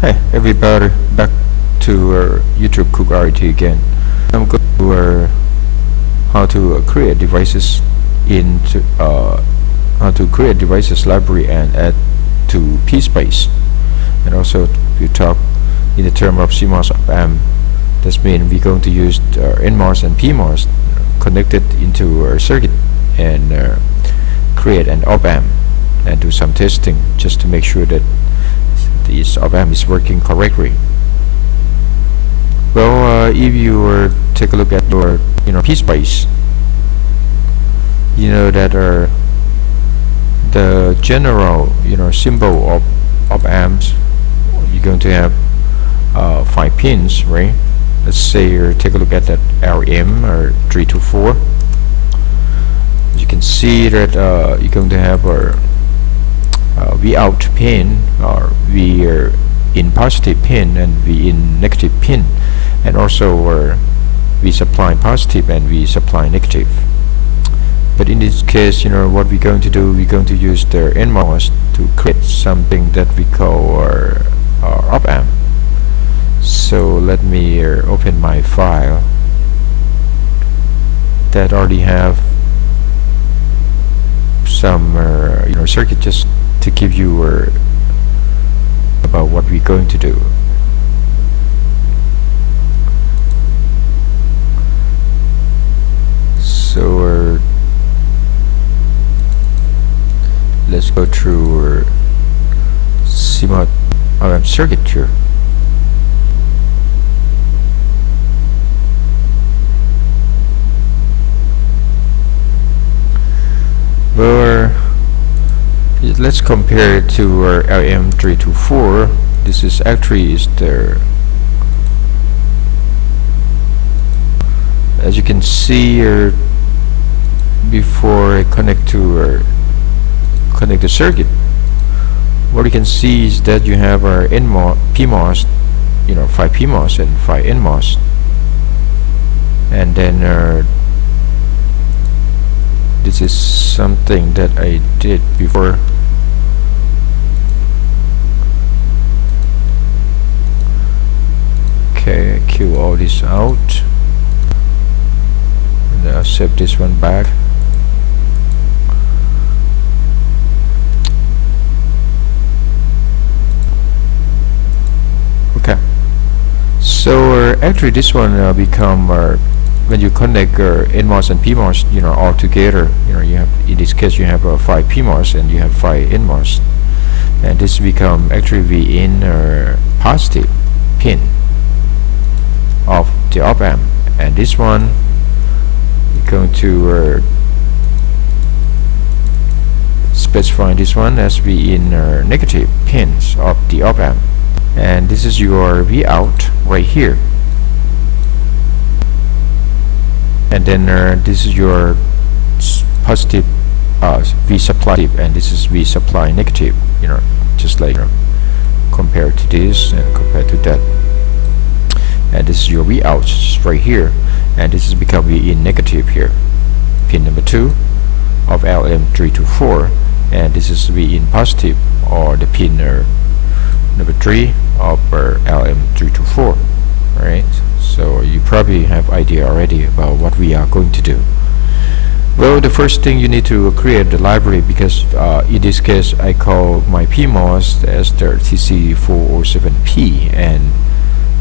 Hey everybody, back to YouTube Cook RT again. I'm going to how to create devices into how to create devices library and add to PSPICE, and also we talk in the term of CMOS op-amp. That means we're going to use NMOS and PMOS connected into a circuit and create an op-amp and do some testing just to make sure that this op-amp is working correctly. Well, if you take a look at your PSPICE, you know that the general symbol of op-amps, you're going to have 5 pins, right? Let's say take a look at that LM or 324. As you can see that you're going to have a V out pin, or V in positive pin and V in negative pin, and also V supply positive and V supply negative. But in this case, what we're going to do, we're going to use the NMOS to create something that we call our op-amp. So let me open my file that already have some circuit, just to give you about what we're going to do. So let's go through CMOS op-amp circuit here. Well, let's compare it to our LM324. This is actually the, as you can see before I connect the circuit, what you can see is that you have our NMOS, PMOS, 5 PMOS and 5 NMOS, and then this is something that I did before. Okay, I kill all this out and I'll save this one back. Okay, so actually this one become when you connect NMOS and PMOS all together, you have, in this case you have 5 PMOS and you have 5 NMOS, and this become actually V in positive pin of the op-amp, and this one you're going to specify this one as V in negative pins of the op-amp, and this is your V out right here, and then this is your positive V supply, and this is V supply negative, just like compared to this and compared to that. And this is your V out right here, and this is become V in negative here, pin number 2 of LM324, and this is V in positive, or the pin number 3 of LM324. Right, so you probably have idea already about what we are going to do. Well, the first thing you need to create the library, because in this case I call my PMOS as the TC407P, and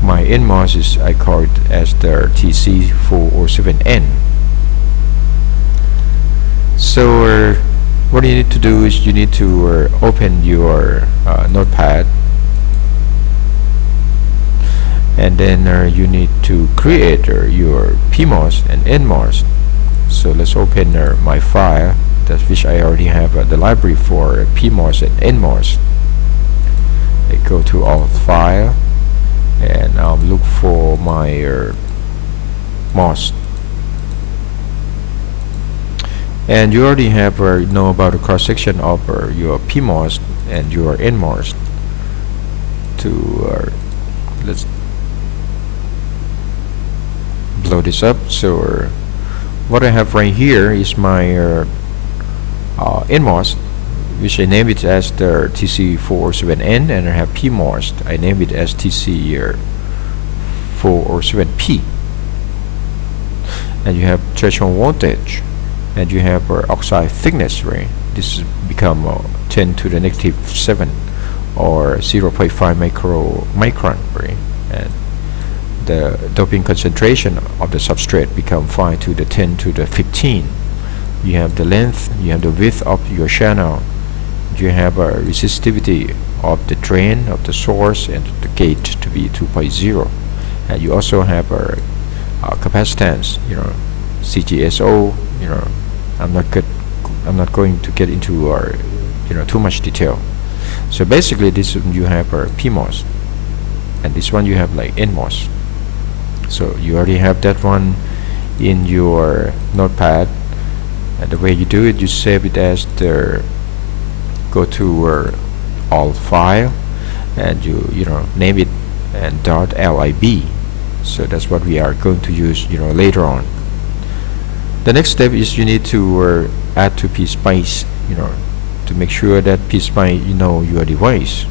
my NMOS is I call it as the TC407N. So what you need to do is you need to open your notepad, and then you need to create your PMOS and NMOS. So let's open my file, that which I already have the library for PMOS and NMOS. I go to all file and I'll look for my MOS, and you already have know about the cross section of your PMOS and your NMOS. To let's blow this up. So what I have right here is my NMOS which I name it as the TC407N, and I have PMOS. I name it as TC407P. And you have threshold voltage, and you have oxide thickness, right? This has become 10 to the negative 7, or 0.5 micron, right? And the doping concentration of the substrate become 5 to the 10 to the 15. You have the length, you have the width of your channel, you have a resistivity of the drain, of the source, and the gate to be 2.0, and you also have a capacitance, CGSO. I'm not going to get into too much detail. So basically, this you have a PMOS, and this one you have like NMOS. So you already have that one in your notepad, and the way you do it, you save it as the go to all file, and you name it and .lib. So that's what we are going to use later on. The next step is you need to add to PSPICE, to make sure that PSPICE your device.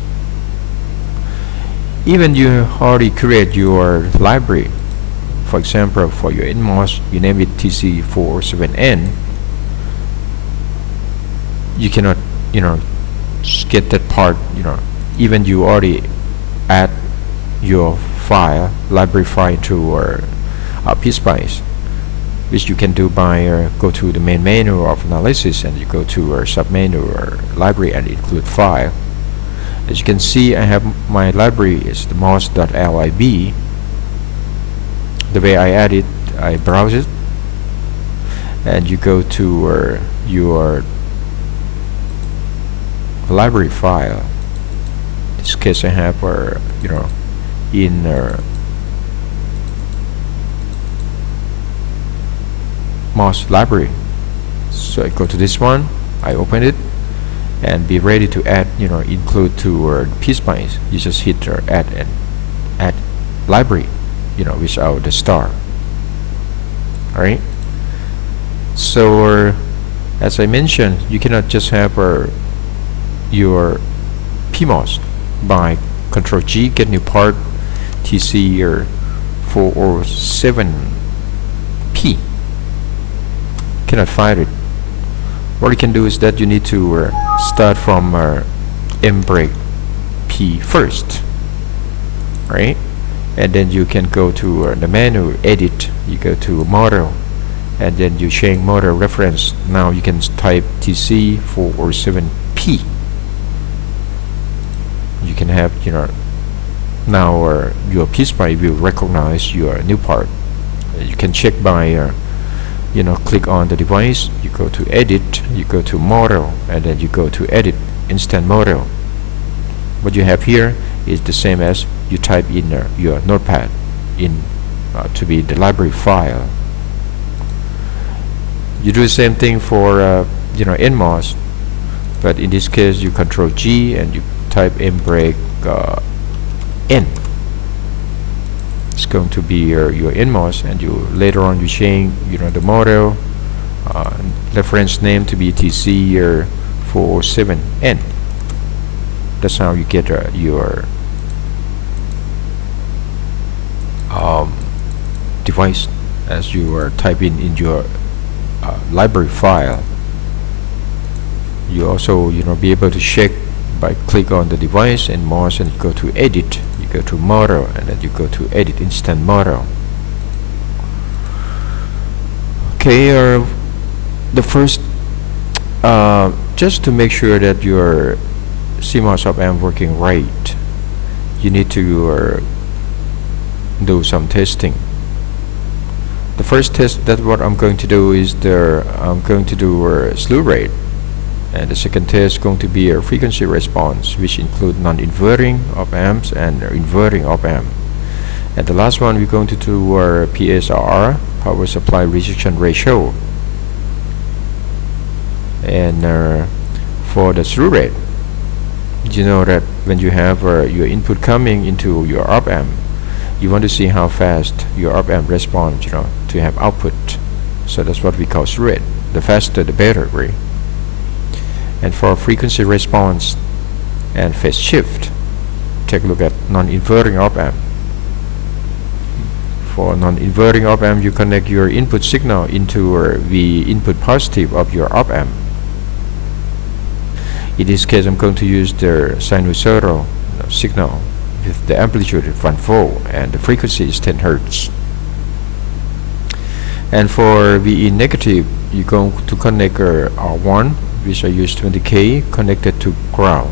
Even you already create your library. For example, for your NMOS, you name it TC407N. You cannot just get that part. Even you already add your file, library file into PSPICE, which you can do by go to the main menu of analysis, and you go to our submenu or library and include file. As you can see, I have my library is the mos.lib. The way I add it, I browse it, and you go to your library file. In this case, I have in MOS library. So I go to this one, I open it, and be ready to add, include to PSPICE. You just hit add and add library, without the star. Alright. So as I mentioned, you cannot just have your PMOS by Control G, get new part TC407P. Cannot find it. What you can do is that you need to start from M break P first, right? And then you can go to the menu, edit, you go to model, and then you change model reference. Now you can type TC407P. You can have now your PSPICE will recognize your new part. You can check by click on the device, you go to edit, you go to model, and then you go to edit instant model. What you have here is the same as you type in your notepad in to be the library file. You do the same thing for NMOS, but in this case you Control G and you type M break N. It's going to be your NMOS, and you later on you change the model reference name to be TC407N. That's how you get your device as you are typing in your library file. You also be able to check by click on the device and MOS, and go to edit, you go to model, and then you go to edit instant model. Okay, the first just to make sure that your CMOS op-amp working right, you need to do some testing. The first test that what I'm going to do is I'm going to do slew rate, and the second test is going to be a frequency response, which include non-inverting op-amps and inverting op-amp. And the last one we're going to do our PSRR, power supply rejection ratio. And for the slew rate, you know that when you have your input coming into your op-amp, you want to see how fast your op-amp responds, to have output. So that's what we call slew rate. The faster the better, right? And for frequency response and phase shift, take a look at non-inverting op-amp. For non-inverting op-amp, you connect your input signal into the input positive of your op-amp. In this case, I'm going to use the sinusoidal signal with the amplitude of 1 volt and the frequency is 10 Hertz. And for VE negative, you're going to connect R1, which I use 20K, connected to ground.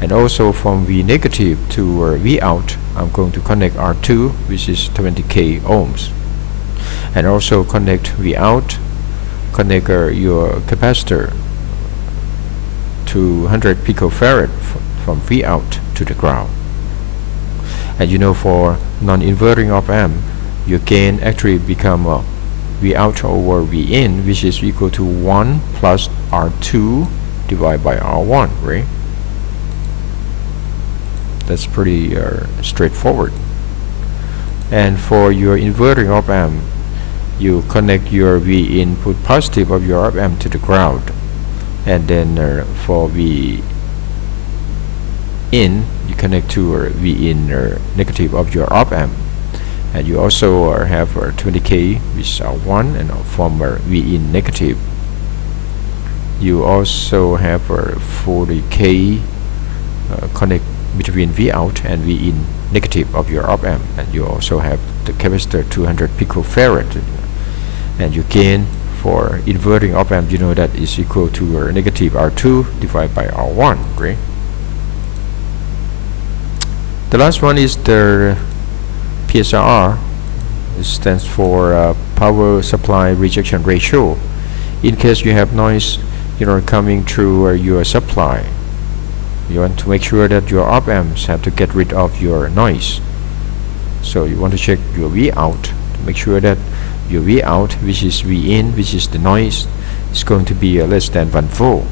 And also from V negative to V out, I'm going to connect R2, which is 20K ohms. And also connect V out, connect your capacitor to 100 picofarad from V out to the ground. And you know, for non-inverting op-amp, your gain actually become V out over V in, which is equal to 1 plus R2 divided by R1, right? That's pretty straightforward. And for your inverting op-amp, you connect your V input positive of your op-amp to the ground. And then for V in, you connect to V in negative of your op-amp. And you also have 20K, which are 1, and from V in negative. You also have 40K connect between V out and V in negative of your op-amp. And you also have the capacitor 200 picofarad. And you gain for inverting op-amp, you know, that is equal to negative R2 divided by R1, right? The last one is the PSRR. It stands for power supply rejection ratio. In case you have noise, you know, coming through your supply, you want to make sure that your op-amps have to get rid of your noise. So you want to check your V out to make sure that your V out, which is V in, which is the noise, is going to be less than 1 volt.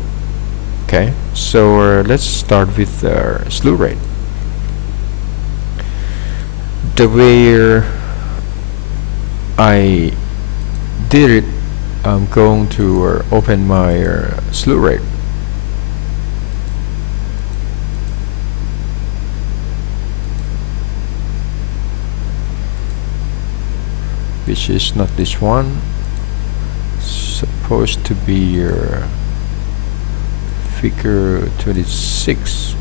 Okay, so let's start with slew rate. The way I did it, I'm going to open my slew rate. Which is not this one, supposed to be figure 26.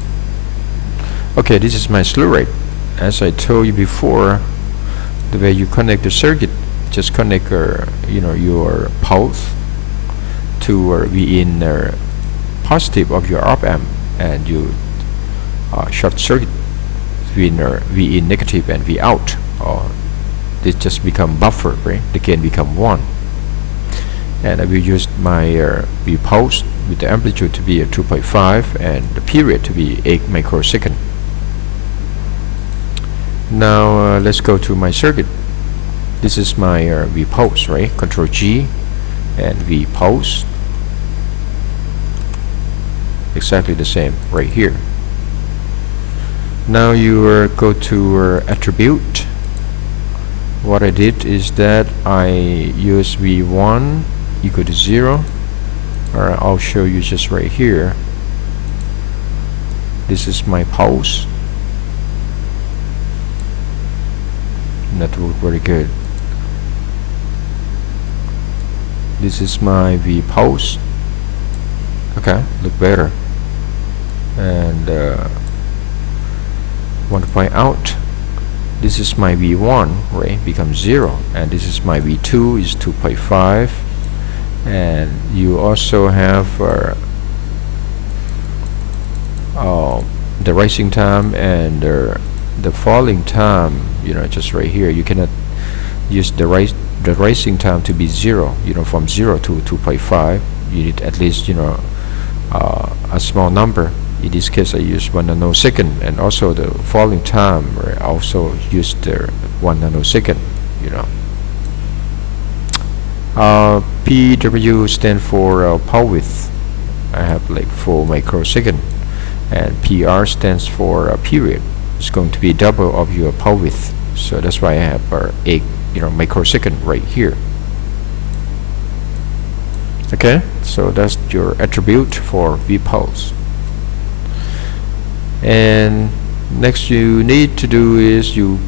Okay, this is my slew rate. As I told you before, the way you connect the circuit, just connect you know, your pulse to V in positive of your op-amp, and you short circuit between V in negative and V out. This just become buffer, right? The gain become 1. And I will use my V pulse with the amplitude to be 2.5 and the period to be 8 microsecond. Now let's go to my circuit. This is my V pulse, right? Control G and V pulse. Exactly the same right here. Now you go to attribute. What I did is that I use V1 equal to 0, or I'll show you just right here. This is my pulse. That worked very good. This is my V pulse. Okay, look better. And want to point out, this is my V1, right? Becomes 0, and this is my V2 is 2.5, and you also have the rising time and the falling time. You know, just right here, you cannot use the rising time to be 0. You know, from 0 to 2.5, you need at least, you know, a small number. In this case, I use 1 nanosecond, and also the falling time I also use the 1 nanosecond. You know, PW stand for power width. I have like 4 microsecond, and PR stands for period. It's going to be double of your power width, so that's why I have 8 microsecond right here. Okay, so that's your attribute for V-pulse. And next you need to do is you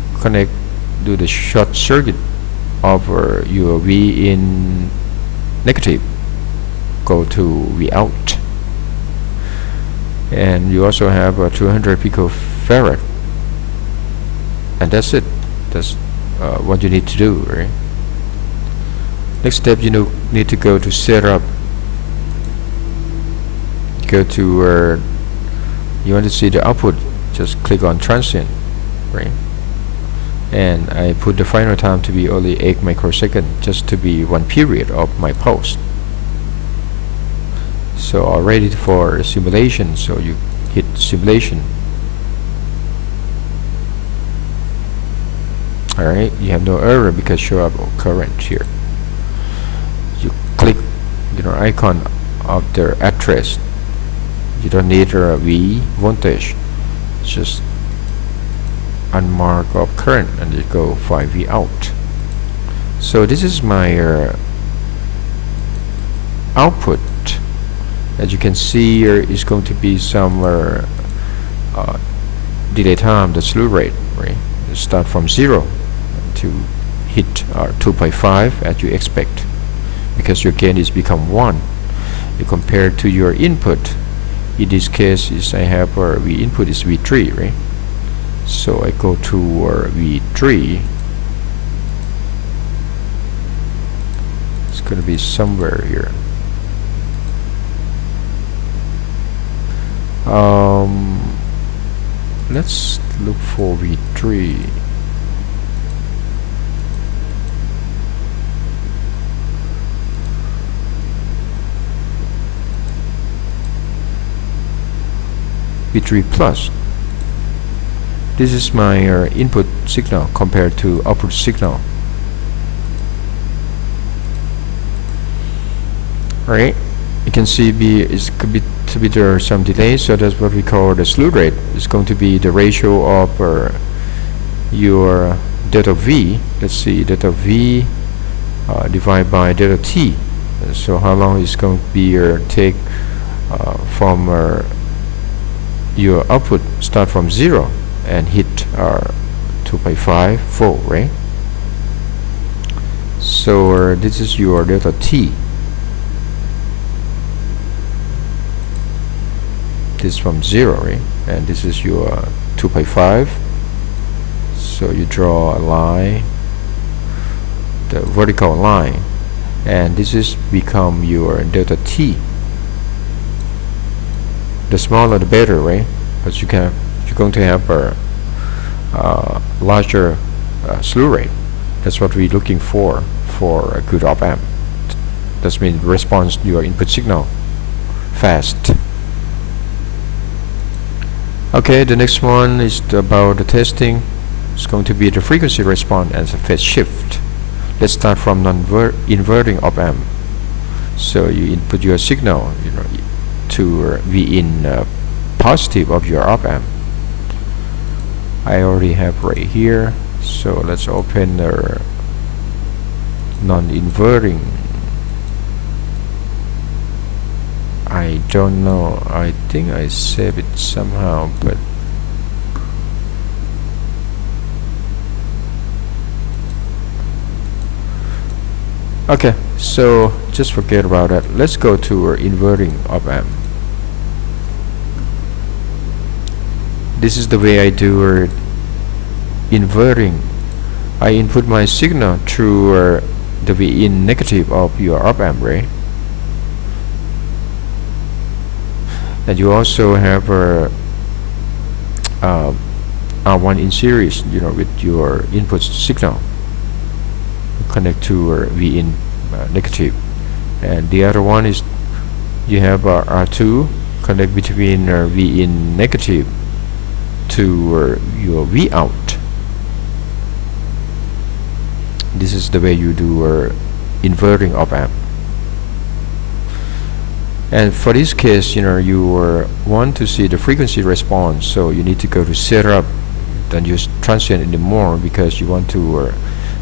do the short circuit of your V in negative, go to V out, and you also have a 200 picofarad, and that's it. That's what you need to do, right? Next step, you need to go to setup, go to where you want to see the output, just click on transient, right? And I put the final time to be only 8 microseconds, just to be one period of my pulse. So all ready for simulation, so you hit simulation. Alright, you have no error because show up current here. You click icon of the address. You don't need a V voltage, just unmark of current, and you go 5V out. So this is my output. As you can see here is going to be some delay time, the slew rate, right? You start from 0 to hit 2.5 as you expect, because your gain is become 1. You compare to your input. In this case is I have V input is V3, right? So I go to V3. It's going to be somewhere here. Let's look for V3. V3 plus. This is my input signal compared to output signal. Alright, you can see could be there some delay, so that's what we call the slew rate. It's going to be the ratio of your delta V. Let's see, delta V divided by delta T. So how long is going to be take from your output start from 0 and hit 2.5 volt, right? So this is your delta T. This from 0, right? And this is your 2.5. So you draw a line, the vertical line, and this is become your delta T. The smaller the better, right? Because you're going to have a larger slew rate. That's what we're looking for a good op-amp. That means response to your input signal fast. Okay, the next one is about the testing. It's going to be the frequency response and the phase shift. Let's start from non-inverting op-amp. So you input your signal, to be in positive of your op-amp. I already have right here, so let's open the non-inverting. I don't know, I think I save it somehow, but okay, so just forget about that. Let's go to our inverting op-amp. This is the way I do inverting. I input my signal through the V-in negative of your op-amp, right? And you also have R1 in series, with your input signal. Connect to V-in negative, and the other one is you have R2 connect between V-in negative to your V out. This is the way you do inverting op-amp. And for this case, you want to see the frequency response, so you need to go to setup, then use transient anymore, because you want to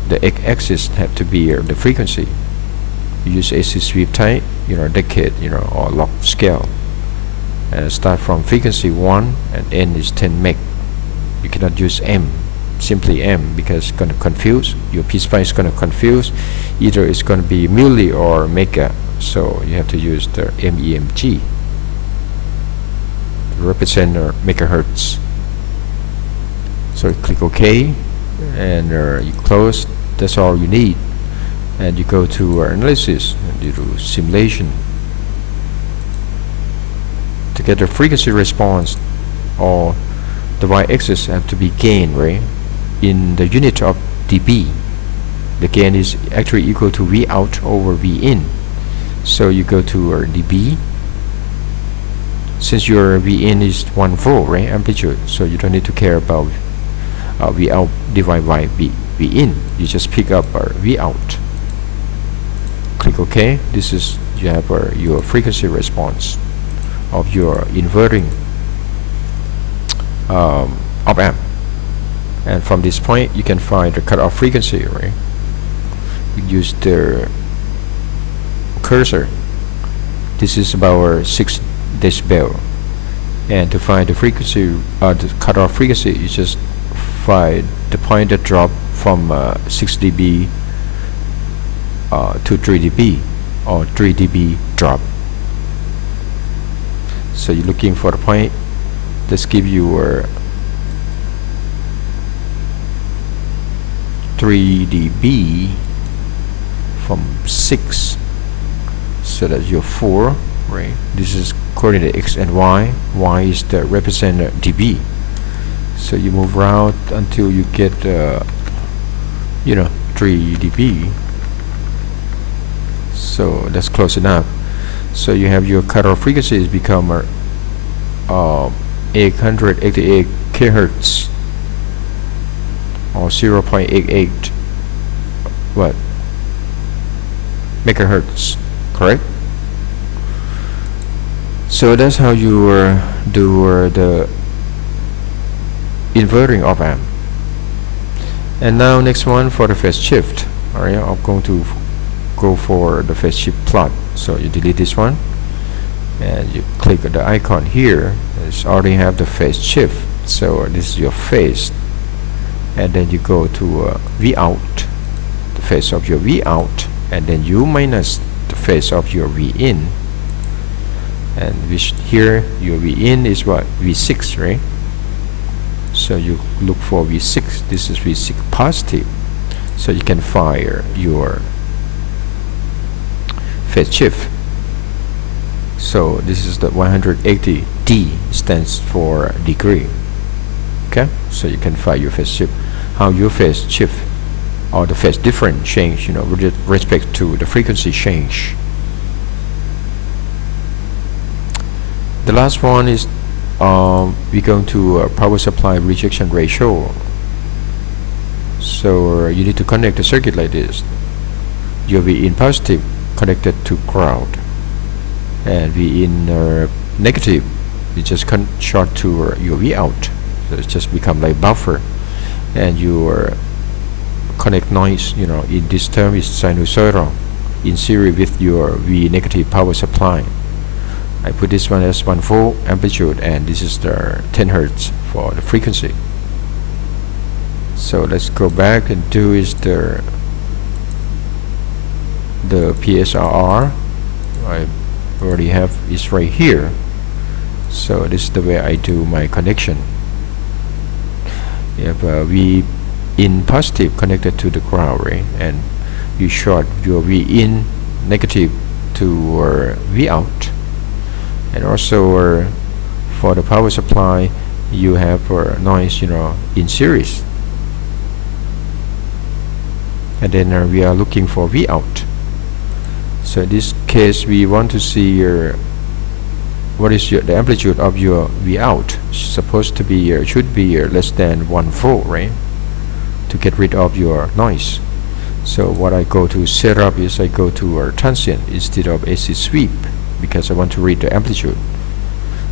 the x-axis have to be the frequency. you use AC sweep type, decade, or log scale, and start from frequency 1 and end is 10 meg. You cannot use M, simply M, because it's going to confuse your PSPICE. Is going to confuse, either it's going to be milli or mega, so you have to use the MEMG to represent megahertz. So click OK, and you close. That's all you need, and you go to analysis and you do simulation to get the frequency response, or the y-axis have to be gain, right? In the unit of dB, the gain is actually equal to V out over V in. So you go to dB. Since your V in is 1 volt, right, amplitude, so you don't need to care about V out divided by V in. You just pick up V out. Click OK. This is, you have your frequency response of your inverting op-amp, and from this point you can find the cutoff frequency, right? You use the cursor. This is about 6 decibel, and to find the frequency, the cutoff frequency, you just find the point that drop from 6 dB to 3 dB, or 3 dB drop. So you're looking for the point. Let's give you 3 dB from 6, so that's your 4, right? This is coordinate X and Y. Y is the represent dB. So you move around until you get 3 dB. So that's close enough. So you have your cutoff frequencies become 888 kHz, or 0.88 what megahertz, correct? So that's how you do the inverting op-amp. And now next one for the phase shift. Alright, I'm going to go for the phase shift plot. So you delete this one and you click the icon here. It's already have the phase shift, so this is your phase, and then you go to V out, the phase of your V out, and then U minus the phase of your V in, and which here your V in is what, V6, right? So you look for V6. This is V6 positive, so you can fire your phase shift. So this is the 180. D stands for degree. Okay, so you can fire your phase shift. How your phase shift or the phase difference change, with respect to the frequency change. The last one is we're going to power supply rejection ratio. So you need to connect the circuit like this. Your V in positive connected to ground, and V in negative, you just short to your V out. So it's just become like buffer, and you connect noise, in this term is sinusoidal, in series with your V negative power supply. I put this one as 1 volt amplitude, and this is the 10 Hertz for the frequency. So let's go back and do is the PSRR. I already have is right here. So this is the way I do my connection. You have V in positive connected to the ground, right? And you short your V in negative to V out. And also for the power supply, you have noise, in series. And then we are looking for V out. So in this case, we want to see what is the amplitude of your V out. It's supposed to be should be less than 1 volt, right? To get rid of your noise. So what I go to set up is I go to transient instead of AC sweep, because I want to read the amplitude.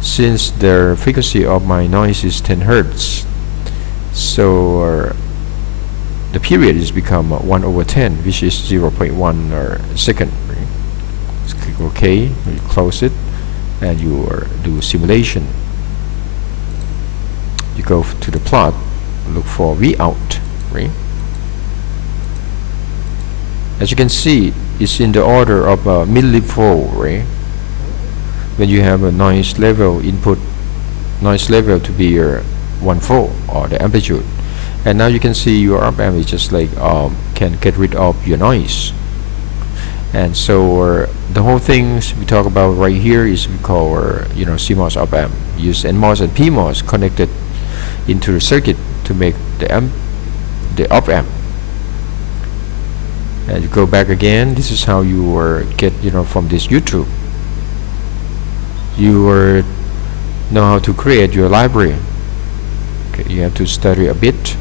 Since the frequency of my noise is 10 Hertz, so the period is become 1/10, which is 0.1 second. Right? Just click OK, you close it, and you do simulation. You go to the plot, look for V out, right? As you can see, it's in the order of a millivolt, right? When you have a noise level input, noise level to be 1 volt or the amplitude, and now you can see your op-amp is just like can get rid of your noise. And so the whole things we talk about right here is we call CMOS op-amp. Use NMOS and PMOS connected into the circuit to make the op-amp. And you go back again. This is how you get from this YouTube. You know how to create your library. Okay, you have to study a bit.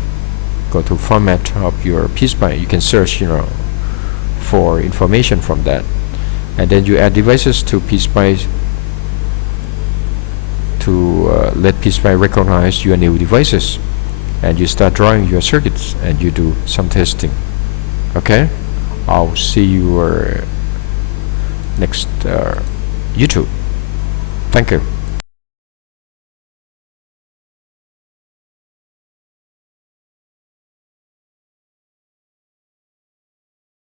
Go to format of your PSPICE. You can search for information from that, and then you add devices to PSPICE to let PSPICE recognize your new devices, and you start drawing your circuits and you do some testing. Okay, I'll see you next YouTube. Thank you.